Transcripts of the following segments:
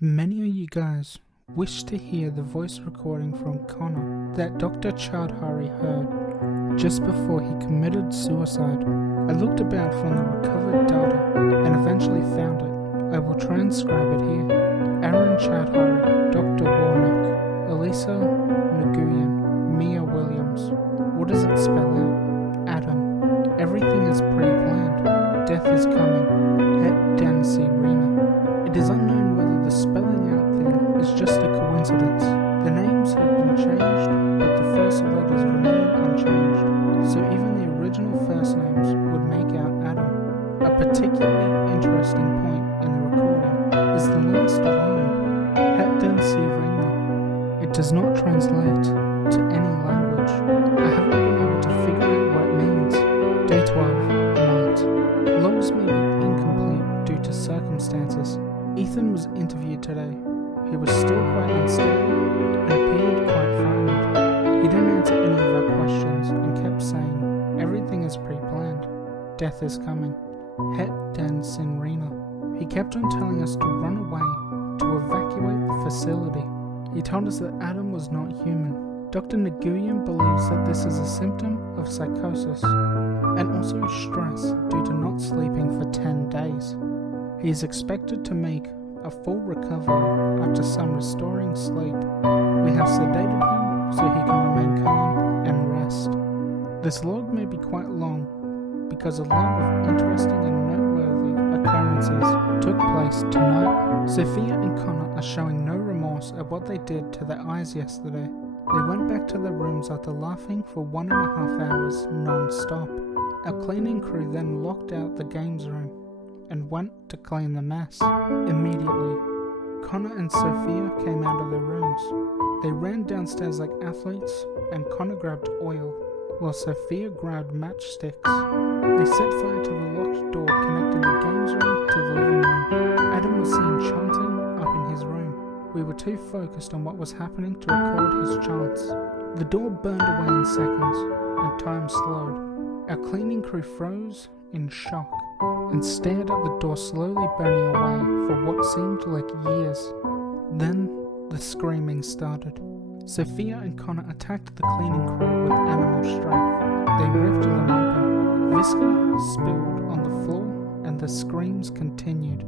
Many of you guys wish to hear the voice recording from Connor that Dr. Chowdhury heard just before he committed suicide. I looked about from the recovered data and eventually found it. I will transcribe it here. Aaron Chowdhury, Dr. Warnick, Elisa Nguyen, Mia Williams. What does it spell out? Adam. Everything is pre-planned. Death is coming. Het den Sirena. It is unknown whether the spelling out thing is just a coincidence. The names have been changed, but the first letters remain unchanged, so even the original first names would make out Adam. A particularly interesting point in the recording is the last line, Het den Sirena. It does not translate to any language. I haven't been able to figure out what it means. Day 12, night. Logs may be incomplete due to circumstances. Ethan was interviewed today. He was still quite unstable and appeared quite frightened. He didn't answer any of our questions and kept saying, everything is pre-planned. Death is coming. Het den Sirena. He kept on telling us to run away, to evacuate the facility. He told us that Adam was not human. Dr. Nguyen believes that this is a symptom of psychosis and also stress due to not sleeping for 10 days. He is expected to make a full recovery after some restoring sleep. We have sedated him so he can remain calm and rest. This log may be quite long because a lot of interesting and noteworthy occurrences took place tonight. Sophia and Connor are showing no remorse at what they did to their eyes yesterday. They went back to their rooms after laughing for 1.5 hours non-stop. Our cleaning crew then locked out the games room and went to clean the mess. Immediately, Connor and Sophia came out of their rooms. They ran downstairs like athletes, and Connor grabbed oil, while Sophia grabbed matchsticks. They set fire to the locked door connecting the games room to the living room. Adam was seen chanting up in his room. We were too focused on what was happening to record his chants. The door burned away in seconds, and time slowed. Our cleaning crew froze in shock and stared at the door slowly burning away for what seemed like years. Then the screaming started. Sophia and Connor attacked the cleaning crew with animal strength. They ripped them open. Visca spilled on the floor and the screams continued.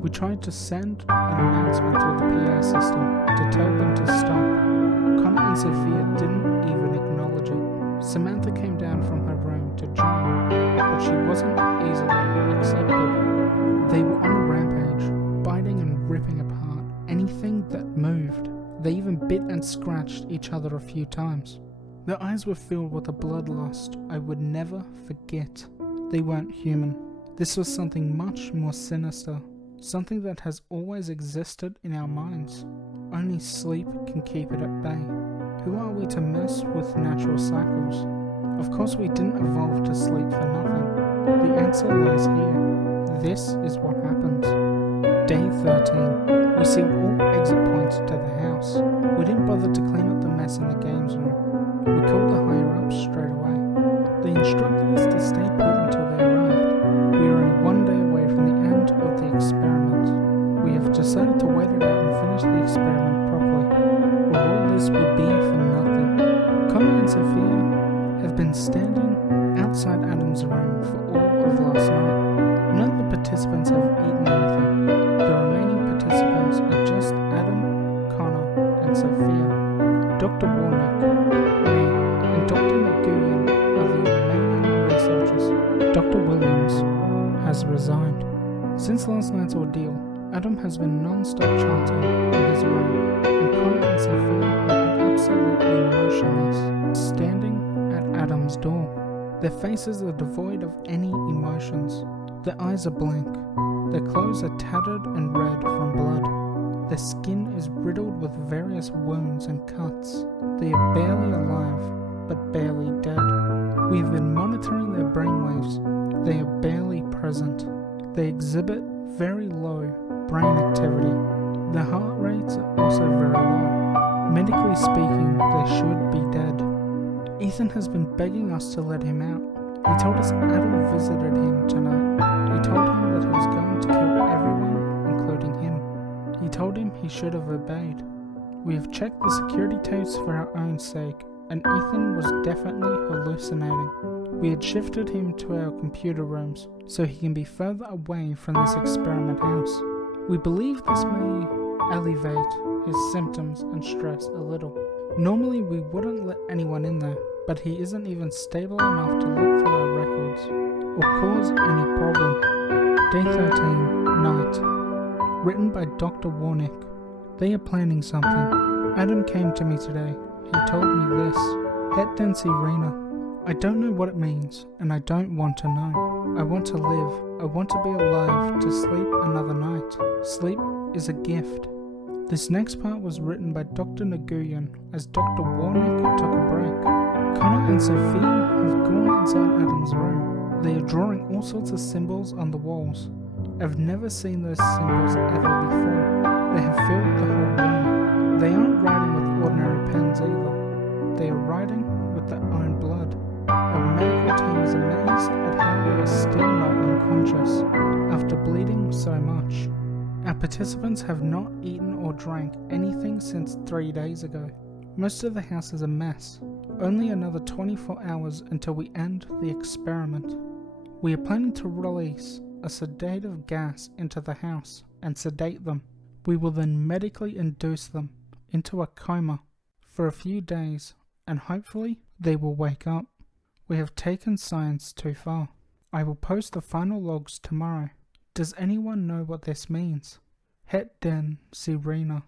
We tried to send an announcement through the PA system to tell them to stop. Connor and Sophia didn't even acknowledge it. Samantha came down from her room to join, but she wasn't easily accepted. They were on a rampage, biting and ripping apart anything that moved. They even bit and scratched each other a few times. Their eyes were filled with a bloodlust I would never forget. They weren't human. This was something much more sinister, something that has always existed in our minds. Only sleep can keep it at bay. Who are we to mess with natural cycles? Of course we didn't evolve to sleep for nothing. The answer lies here. This is what happens. Day 13. We sealed all exit points to the house. We didn't bother to clean up the mess in the games room. We called the higher-ups straight away. They instructed us to stay put until they arrived. We are only 1 day away from the end of the experiment. We have decided to wait it out and finish the experiment properly, or all this would be for nothing. Connor and Sophia have been standing outside Adam's room for all of last night. None of the participants have eaten anything. The remaining participants are just Adam, Connor, and Sophia. Dr. Warnick, me, and Dr. Nguyen are the remaining researchers. Dr. Williams has resigned. Since last night's ordeal, Adam has been non-stop chanting in his room, and Connor and Sophia have been absolutely motionless, standing at Adam's door. Their faces are devoid of any emotions. Their eyes are blank. Their clothes are tattered and red from blood. Their skin is riddled with various wounds and cuts. They are barely alive, but barely dead. We have been monitoring their brainwaves. They are barely present. They exhibit very low brain activity. Their heart rates are also very low. Medically speaking, they should be dead. Ethan has been begging us to let him out. He told us Adam visited him tonight. He told him that he was going to kill everyone, including him. He told him should have obeyed. We have checked the security tapes for our own sake, and Ethan was definitely hallucinating. We had shifted him to our computer rooms, so he can be further away from this experiment house. We believe this may alleviate his symptoms and stress a little. Normally we wouldn't let anyone in there, but he isn't even stable enough to look through our records, or cause any problem. Day 13, night. Written by Dr. Warnick. They are planning something. Adam came to me today. He told me this. Het den Sirena. I don't know what it means, and I don't want to know. I want to live. I want to be alive to sleep another night. Sleep is a gift. This next part was written by Dr. Nguyen as Dr. Warnick took a break. Connor and Sophia have gone inside Adam's room. They are drawing all sorts of symbols on the walls. I've never seen those symbols ever before. They have filled the whole room. They aren't writing with ordinary pens either. They are writing with their own blood. Our medical team is amazed at how they are still not unconscious after bleeding so much. Our participants have not eaten or drank anything since 3 days ago. Most of the house is a mess. Only another 24 hours until we end the experiment. We are planning to release a sedative gas into the house and sedate them. We will then medically induce them into a coma for a few days, and hopefully they will wake up. We have taken science too far. I will post the final logs tomorrow. Does anyone know what this means? Het den Sirena.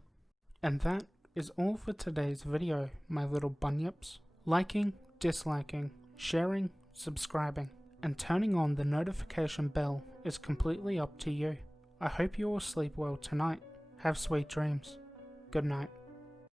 And that is all for today's video, my little bunyips. Liking, disliking, sharing, subscribing, and turning on the notification bell is completely up to you. I hope you all sleep well tonight. Have sweet dreams. Good night.